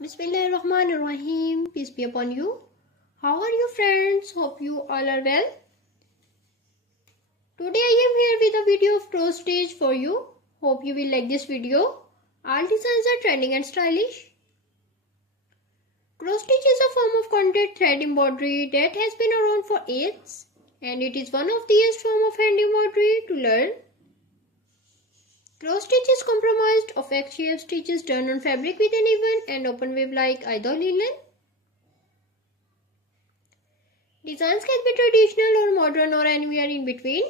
Bismillahirrahmanirrahim. Peace be upon you. How are you, friends? Hope you all are well. Today I am here with a video of cross stitch for you. Hope you will like this video. All designs are trending and stylish. Cross stitch is a form of contact thread embroidery that has been around for ages, and it is one of the easiest forms of hand embroidery to learn. Cross stitch is comprised of X-shaped stitches done on fabric with an even and open web like either linen. Designs can be traditional or modern or anywhere in between.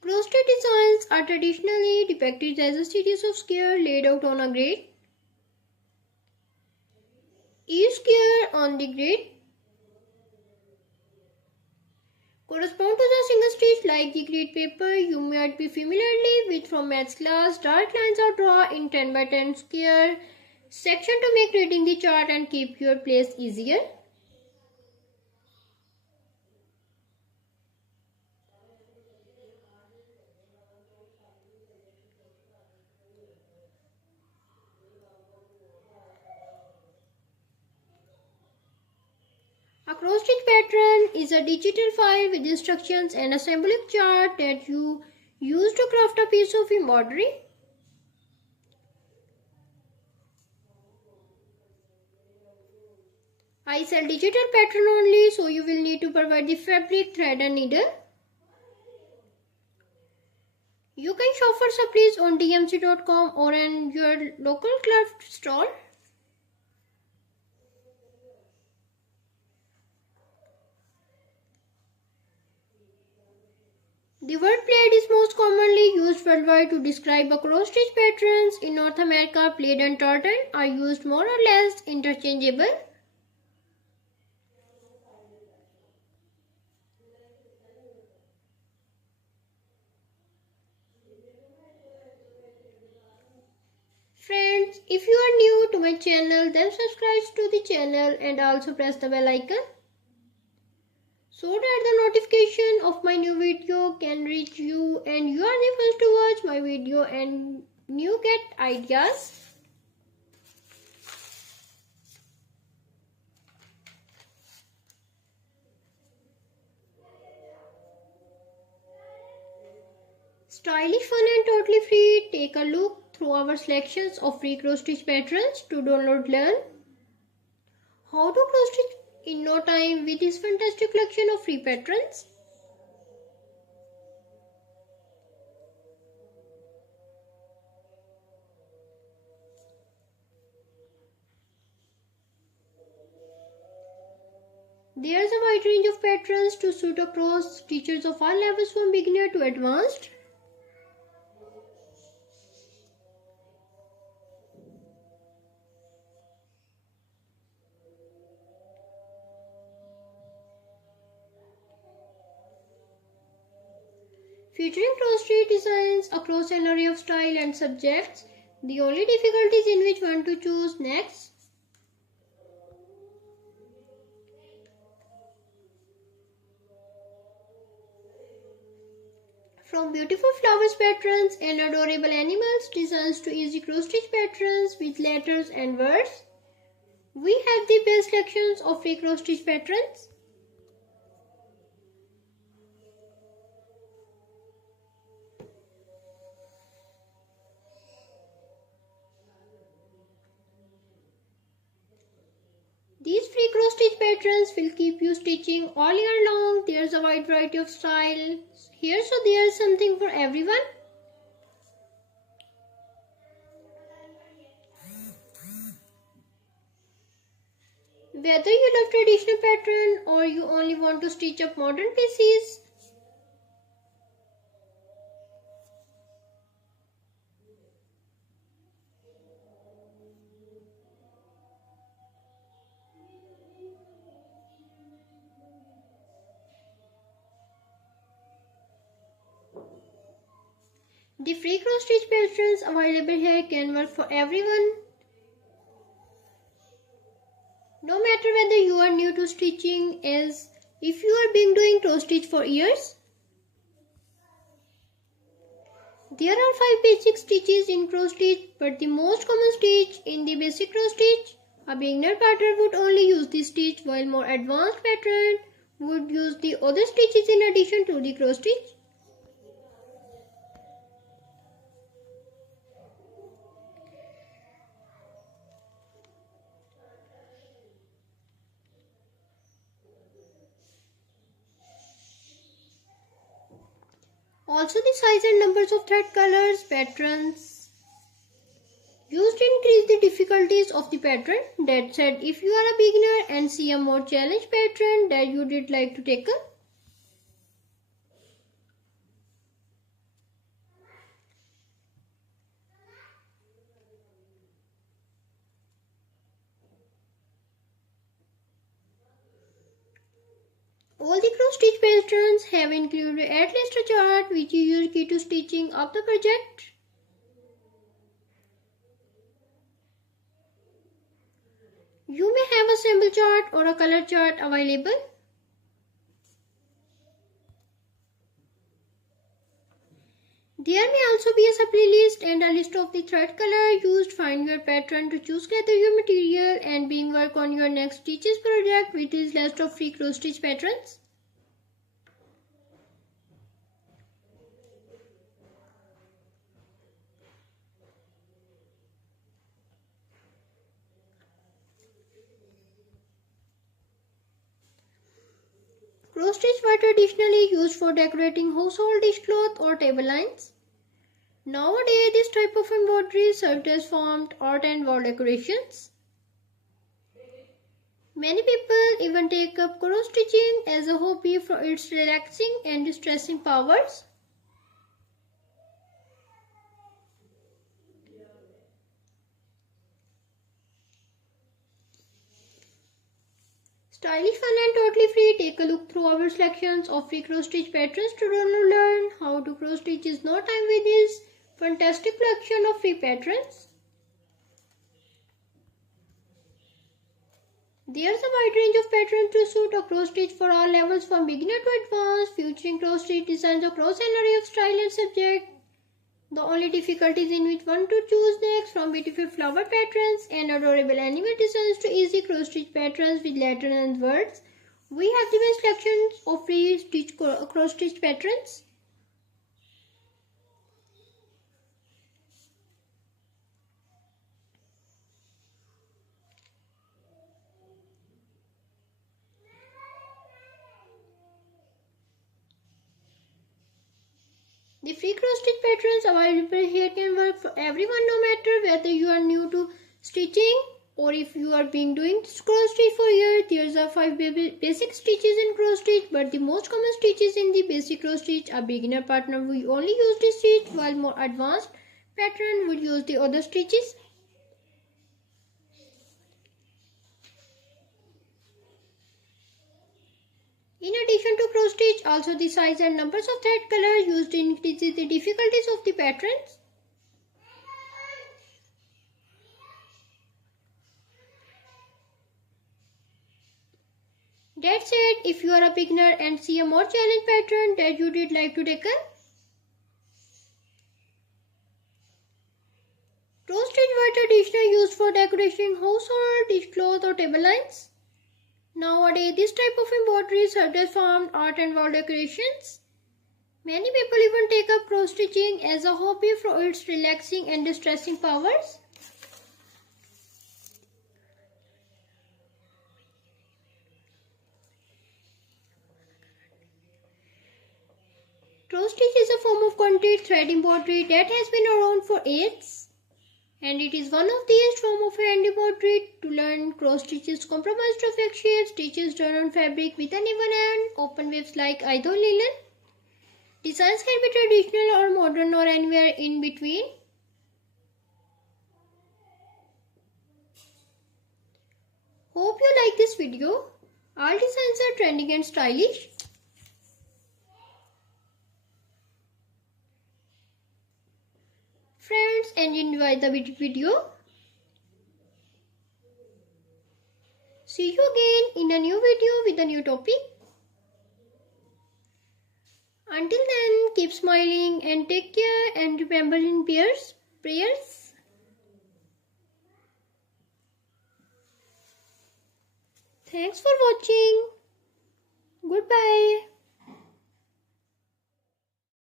Cross stitch designs are traditionally depicted as a series of squares laid out on a grid. Each square on the grid correspond to the single stitch like the grid paper you might be familiarly with from maths class. Dark lines are drawn in 10 by 10 square section to make reading the chart and keep your place easier. A cross stitch pattern is a digital file with instructions and a symbolic chart that you use to craft a piece of embroidery. I sell digital pattern only, so you will need to provide the fabric, thread and needle. You can shop for supplies on dmc.com or in your local craft store. The word plaid is most commonly used worldwide to describe a cross stitch patterns. In North America, plaid and tartan are used more or less interchangeable. Friends, if you are new to my channel, then subscribe to the channel and also press the bell icon so that the notification of my new video can reach you and you are the first to watch my video and new get ideas. Stylish, fun and totally free. Take a look through our selections of free cross stitch patterns to download, learn how to cross stitch in no time with this fantastic collection of free patterns. There's a wide range of patterns to suit across teachers of all levels from beginner to advanced. Featuring cross stitch designs across an array of style and subjects. The only difficulty is in which one to choose next. From beautiful flowers patterns and adorable animals designs to easy cross stitch patterns with letters and words, we have the best selections of free cross stitch patterns. These free cross stitch patterns will keep you stitching all year long. There's a wide variety of styles here, so there's something for everyone. Whether you love traditional pattern or you only want to stitch up modern pieces, the free cross stitch patterns available here can work for everyone. No matter whether you are new to stitching as if you are been doing cross stitch for years. There are 5 basic stitches in cross stitch, but the most common stitch in the basic cross stitch. A beginner pattern would only use this stitch, while more advanced pattern would use the other stitches in addition to the cross stitch. Also, the size and numbers of thread colors, patterns used to increase the difficulties of the pattern. That said, if you are a beginner and see a more challenge pattern that you did like to tackle, all the cross stitch patterns have included at least a chart which is your key to stitching of the project. You may have a sample chart or a color chart available. There may also be a supply list and a list of the thread color used. Find your pattern to choose, gather your material and begin work on your next stitches project with this list of free cross stitch patterns. Cross stitch were traditionally used for decorating household dishcloth or table lines. Nowadays, this type of embroidery served as formed art and wall decorations. Many people even take up cross stitching as a hobby for its relaxing and distressing powers. Stylish, fun and totally free. Take a look through our selections of free cross stitch patterns to learn how to cross stitch is no time with this fantastic collection of free patterns. There's a wide range of patterns to suit a cross stitch for all levels from beginner to advanced, featuring cross stitch designs across an array of style and subject. The only difficulty is in which one to choose next, from beautiful flower patterns and adorable animal designs to easy cross stitch patterns with letters and words. We have the best selections of free cross stitch patterns. The free cross stitch patterns available here can work for everyone, no matter whether you are new to stitching or if you are doing cross stitch for years. There's are 5 basic stitches in cross stitch, but the most common stitches in the basic cross stitch. A beginner partner will only use this stitch, while more advanced pattern would use the other stitches. In addition to cross stitch, also the size and numbers of thread color used increases the difficulties of the patterns. That said, if you are a beginner and see a more challenge pattern that you did like to tackle, cross stitch were traditionally used for decorating household, dishcloth or table lines. Nowadays, this type of embroidery served as formed art and wall decorations. Many people even take up cross stitching as a hobby for its relaxing and distressing powers. Cross stitch is a form of quilted thread embroidery that has been around for ages, and it is one of the easiest forms of hand embroidery. To learn cross stitches comprise to flex shapes, stitches done on fabric with an even end, open waves like either linen. Designs can be traditional or modern or anywhere in between. Hope you like this video. All designs are trending and stylish. Friends, and enjoy the video. See you again in a new video with a new topic. Until then, keep smiling and take care and and remember in prayers. Thanks for watching. Goodbye.